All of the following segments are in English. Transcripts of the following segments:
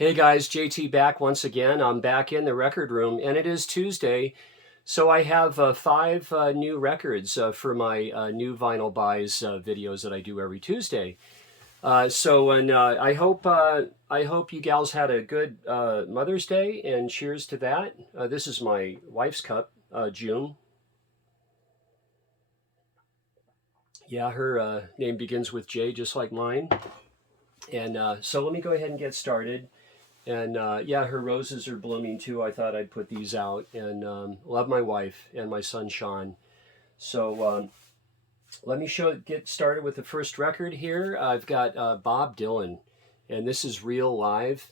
Hey guys, JT back once again. I'm back in the record room, and it is Tuesday, so I have five new records for my new vinyl buys videos that I do every Tuesday. I hope you gals had a good Mother's Day, and cheers to that. This is my wife's cup, June. Yeah, her name begins with J, just like mine. And so let me go ahead and get started. And yeah, her roses are blooming too. I thought I'd put these out and love my wife and my son Sean. So let me get started with the first record here. I've got Bob Dylan, and this is Real Live.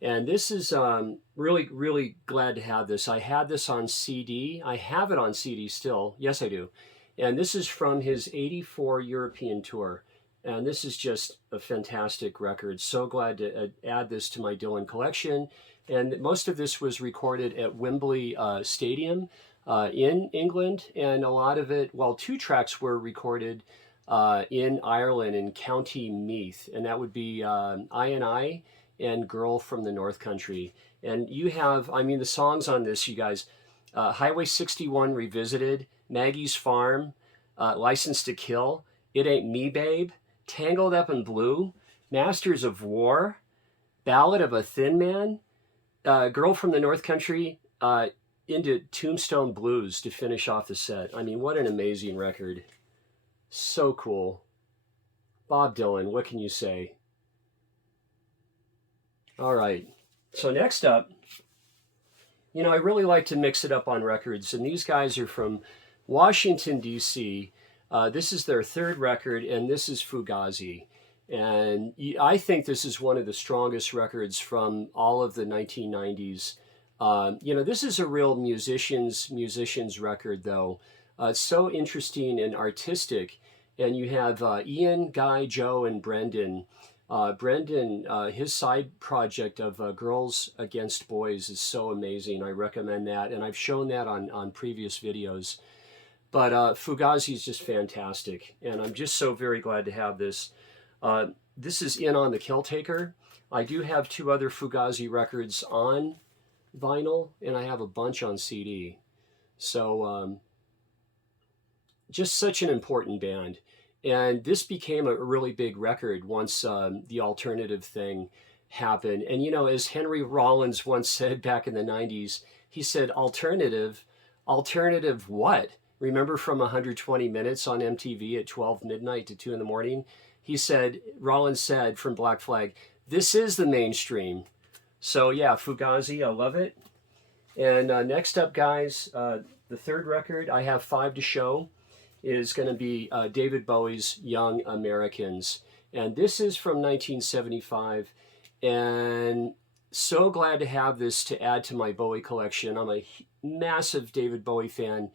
And this is really, really glad to have this. I had this on CD. I have it on CD still. Yes, I do. And this is from his '84 European tour. And this is just a fantastic record. So glad to add this to my Dylan collection. And most of this was recorded at Wembley Stadium in England. And a lot of it, well, two tracks were recorded in Ireland in County Meath. And that would be I and Girl from the North Country. And you have, I mean, the songs on this, you guys, Highway 61 Revisited, Maggie's Farm, License to Kill, It Ain't Me, Babe, Tangled Up in Blue, Masters of War, Ballad of a Thin Man, Girl from the North Country, into Tombstone Blues to finish off the set. I mean, what an amazing record. So cool. Bob Dylan, what can you say? All right. So next up, you know, I really like to mix it up on records, and these guys are from Washington, D.C., this is their third record, and this is Fugazi. And I think this is one of the strongest records from all of the 1990s. You know, this is a real musicians record, though. It's so interesting and artistic. And you have Ian, Guy, Joe, and Brendan. Brendan, his side project of Girls Against Boys is so amazing. I recommend that. And I've shown that on previous videos. But Fugazi is just fantastic, and I'm just so very glad to have this. This is in on the Killtaker. I do have two other Fugazi records on vinyl, and I have a bunch on CD. So just such an important band. And this became a really big record once the alternative thing happened. And, you know, as Henry Rollins once said back in the 90s, he said, alternative what? Remember from 120 Minutes on MTV at 12 midnight to 2 in the morning? He said, Rollins said from Black Flag, this is the mainstream. So yeah, Fugazi, I love it. And next up, guys, the third record, I have five to show, is going to be David Bowie's Young Americans. And this is from 1975. And so glad to have this to add to my Bowie collection. I'm a massive David Bowie fan.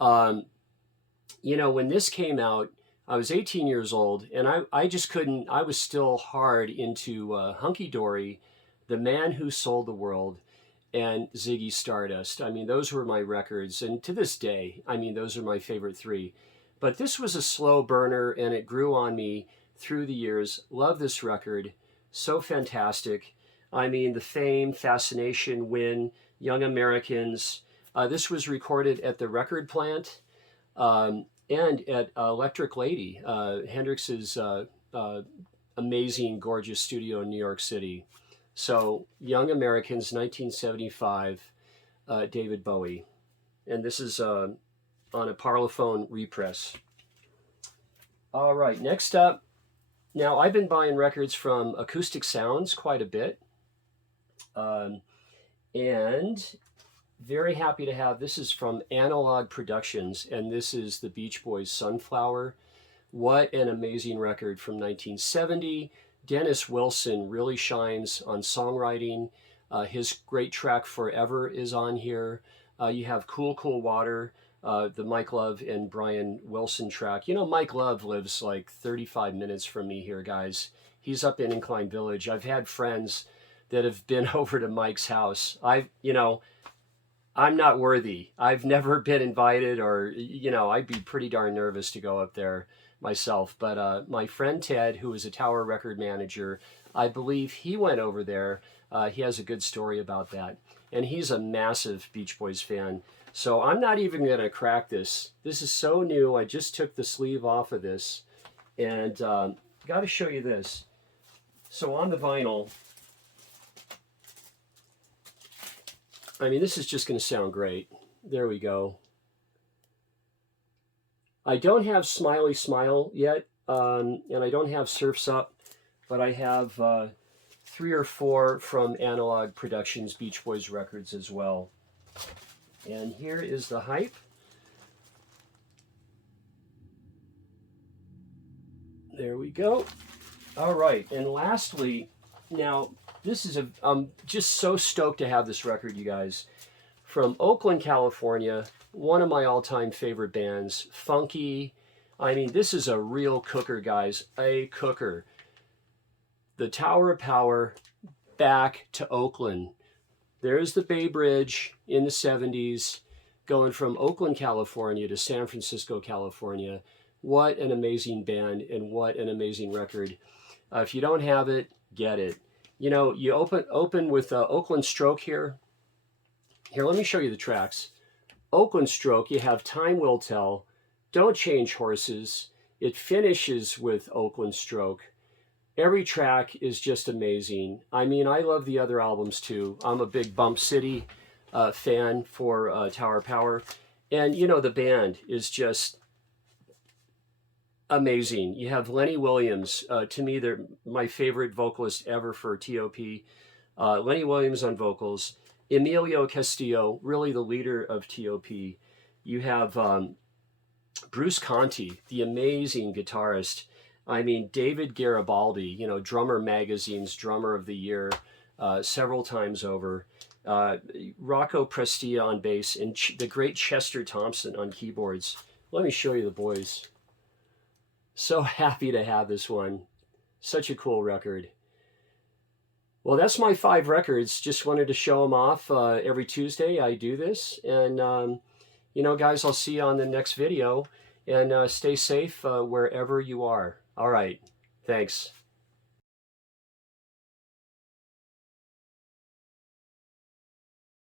You know, when this came out, I was 18 years old, and I just couldn't, I was still hard into Hunky Dory, The Man Who Sold the World, and Ziggy Stardust. I mean, those were my records, and to this day, I mean, those are my favorite three. But this was a slow burner, and it grew on me through the years. Love this record. So fantastic. I mean, the fame, fascination, win, Young Americans. This was recorded at the record plant and at Electric Lady, Hendrix's amazing, gorgeous studio in New York City. So, Young Americans, 1975, David Bowie. And this is on a Parlophone repress. All right, next up. Now, I've been buying records from Acoustic Sounds quite a bit. And very happy to have, this is from Analog Productions, and this is the Beach Boys' Sunflower. What an amazing record from 1970. Dennis Wilson really shines on songwriting. His great track Forever is on here. You have Cool Cool Water, the Mike Love and Brian Wilson track. You know, Mike Love lives like 35 minutes from me here, guys. He's up in Incline Village. I've had friends that have been over to Mike's house. I'm not worthy. I've never been invited, or, you know, I'd be pretty darn nervous to go up there myself. But my friend Ted, who is a Tower record manager, I believe he went over there He has a good story about that. And he's a massive Beach Boys fan. So I'm not even going to crack this. This is so new. I just took the sleeve off of this. And got to show you this. So on the vinyl, I mean, this is just going to sound great. There we go. I don't have Smiley Smile yet, and I don't have Surf's Up, but I have 3 or 4 from Analog Productions Beach Boys records as well. And here is the hype. There we go. All right, and lastly, now this is I'm just so stoked to have this record, you guys. From Oakland, California, one of my all-time favorite bands, Funky. I mean, this is a real cooker, guys, a cooker. The Tower of Power, back to Oakland. There's the Bay Bridge in the 70s, going from Oakland, California to San Francisco, California. What an amazing band and what an amazing record. If you don't have it, get it. You know, you open with Oakland Stroke here. Here, let me show you the tracks. Oakland Stroke, you have Time Will Tell, Don't Change Horses. It finishes with Oakland Stroke. Every track is just amazing. I mean, I love the other albums too. I'm a big Bump City fan for Tower Power. And, you know, the band is just amazing. You have Lenny Williams. To me, they're my favorite vocalist ever for T.O.P. Lenny Williams on vocals. Emilio Castillo, really the leader of T.O.P. You have Bruce Conti, the amazing guitarist. I mean, David Garibaldi, you know, Drummer Magazine's Drummer of the Year several times over. Rocco Prestia on bass, and the great Chester Thompson on keyboards. Let me show you the boys. So happy to have this one. Such a cool record. Well, that's my 5 records. Just wanted to show them off. Every Tuesday I do this. And, you know, guys, I'll see you on the next video. And stay safe wherever you are. All right. Thanks.